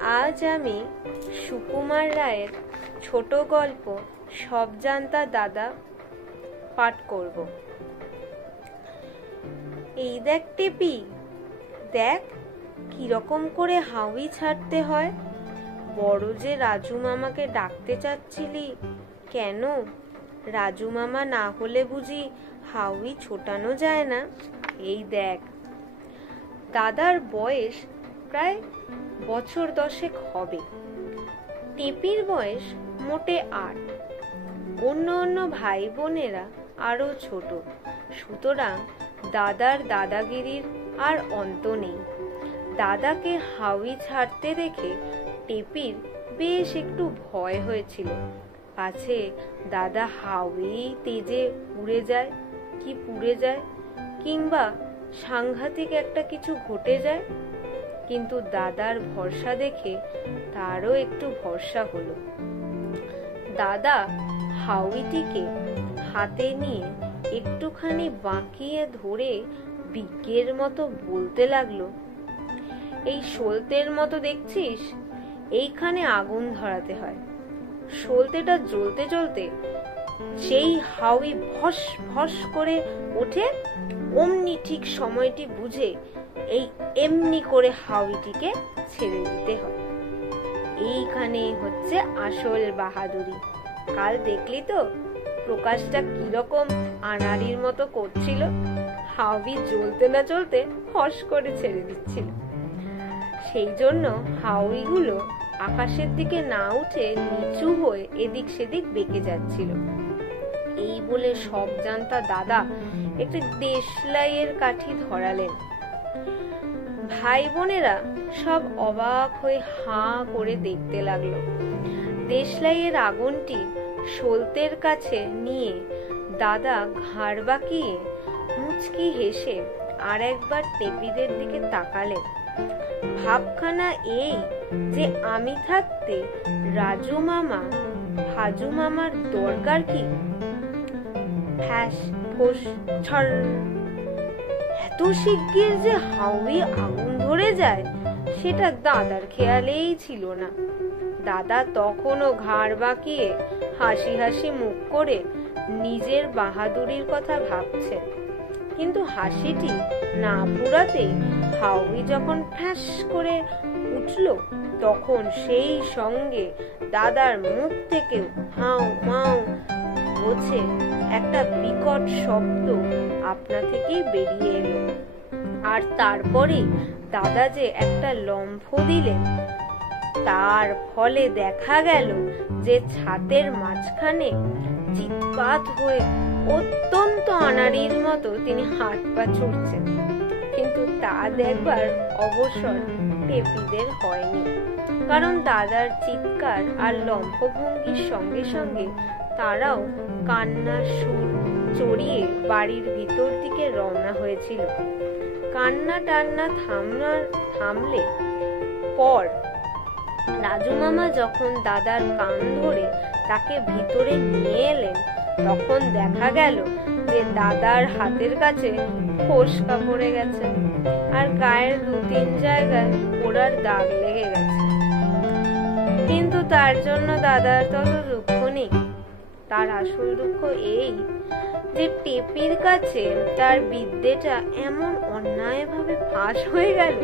আজ আমি সুকুমার রায়ের ছোট গল্প সব জানতা দাদা পাঠ করব। এই দেখ টেপি, দেখ কিরকম করে হাউই ছাড়তে হয়। বড় যে রাজু মামাকে ডাকতে চাচ্ছিলি কেন? রাজু মামা না হলে বুঝি হাউই ছোটানো যায় না? এই দেখ। দাদার বয়স প্রায় বছর 10 হবে। টেপির বয়স মোটে 8। অন্য ভাই বোনেরা আরো ছোট, সুতরাং দাদার দাদাগিরির আর অন্ত নেই। দাদাকে হাউই ছাড়তে দেখে টেপির বেশ একটু ভয় হয়েছিল, পাছে দাদা হাউই তেজে পুড়ে যায় কিংবা সাংঘাতিক একটা কিছু ঘটে যায়। কিন্তু দাদার ভরসা দেখে তারও একটু ভরসা হলো। দাদা হাউইটিকে হাতে নিয়ে একটুখানি বাঁকিয়ে ধরে বিজ্ঞের মতো বলতে লাগলো, এই সলতের মতো দেখছিস, এইখানে আগুন ধরাতে হয়। সলতেটা জ্বলতে জ্বলতে সেই হাউই ভস ভস করে ওঠে, অমনি ঠিক সময়টি বুঝে এমনি করে হাউইটিকে ছেড়ে দিতে হয়। এইখানে হচ্ছে আসল বাহাদুরি। কাল দেখলি তো প্রকাশটা কিরকম আনাড়ির মতো করছিল। হাউই জ্বলতে না জ্বলতে ফস করে ছেড়ে দিচ্ছিল। সেই জন্য হাউইগুলো আকাশের দিকে না উঠে নিচু হয়ে এদিক সেদিক বেঁকে যাচ্ছিল। এই বলে সব জানতা দাদা একটি দেশলাইয়ের কাঠি ধরালেন। ভাই বোনেরা সব অবাক হয়ে হাঁ করে দেখতে লাগলো। দেশলাইয়ের আগুনটি সলতের কাছে নিয়ে দাদা ঘাড় বাঁকিয়ে মুচকি হেসে আর একবার টেপিদের দিকে তাকালেন। ভাবখানা এই যে আমি থাকতে রাজু মামা ভাজু মামার দরকার কি? ফ্যাস ফোস ছড়, এত শিগগির যে হাউই আগুন ধরে যায় সেটা দাদার খেয়ালেই ছিল না। দাদা তখনও ঘাড় বাঁকিয়ে হাসি হাসি মুখ করে নিজের বাহাদুরির কথা ভাবছেন। কিন্তু হাসিটি না ফুরাতেই হাউই যখন ফ্যাস করে উঠল, তখন সেই সঙ্গে দাদার মুখ থেকে হাউ মাউ বলছে একটা বিকট শব্দ আপনা থেকেই বেরিয়ে এলো। আর তারপরে দাদা যে একটা লম্ফ দিলেন, তার ফলে দেখা গেল যে ছাতের মাঝখানে চিৎপাত হয়ে অত্যন্ত আনাড়ির মতো তিনি হাত পা ছুটছেন। কিন্তু তা দেখবার অবসর টেপিদের হয়নি, কারণ দাদার চিৎকার আর লম্ফভঙ্গির সঙ্গে সঙ্গে তারাও কান্নার সুর চড়িয়ে বাড়ির ভিতর দিকে রওনা হয়েছিল। কান্না টান্না থামলে পর রাজু মামা যখন দাদার কান ধরে তাকে ভিতরে নিয়ে এলেন, তখন দেখা গেল যে দাদার হাতের কাছে ফোসকা পড়ে গেছে আর গায়ের 2-3 জায়গায় পোড়ার দাগ লেগে গেছে। কিন্তু তার জন্য দাদার তত দুঃখ নেই। তার আসল দুঃখ এই যে টেপির কাছে তার বিদ্যেটা এমন অন্যায়ভাবে ফাঁস হয়ে গেল।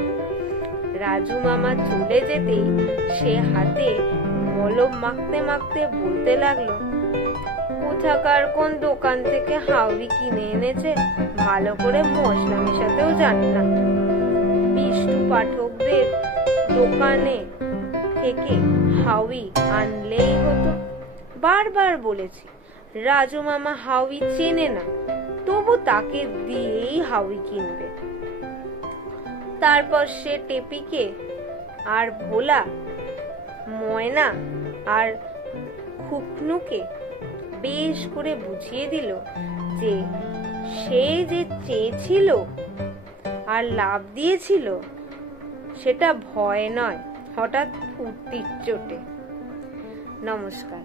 রাজু মামা চলে যেতেই সে হাতে মলম মাখতে মাখতে বলতে লাগলো, কোথাকার কোন দোকান থেকে হাউই কিনে এনেছে ভালো করে মশলা মেশাতেও জানে না। বিষ্টু পাঠকদের দোকানে থেকে হাউই আনলেই হতো। বারবার বলেছি রাজু মামা হাউই চেনে না, তবু তাকে দিয়েই হাউই কিনবে। তারপর সে টেপিকে আর ভোলা, ময়না আর খুকনুকে বেশ করে বুঝিয়ে দিল যে সে যে চেয়েছিল আর লাভ দিয়েছিল সেটা ভয় নয়, হঠাৎ ফুর্তির চোটে। নমস্কার।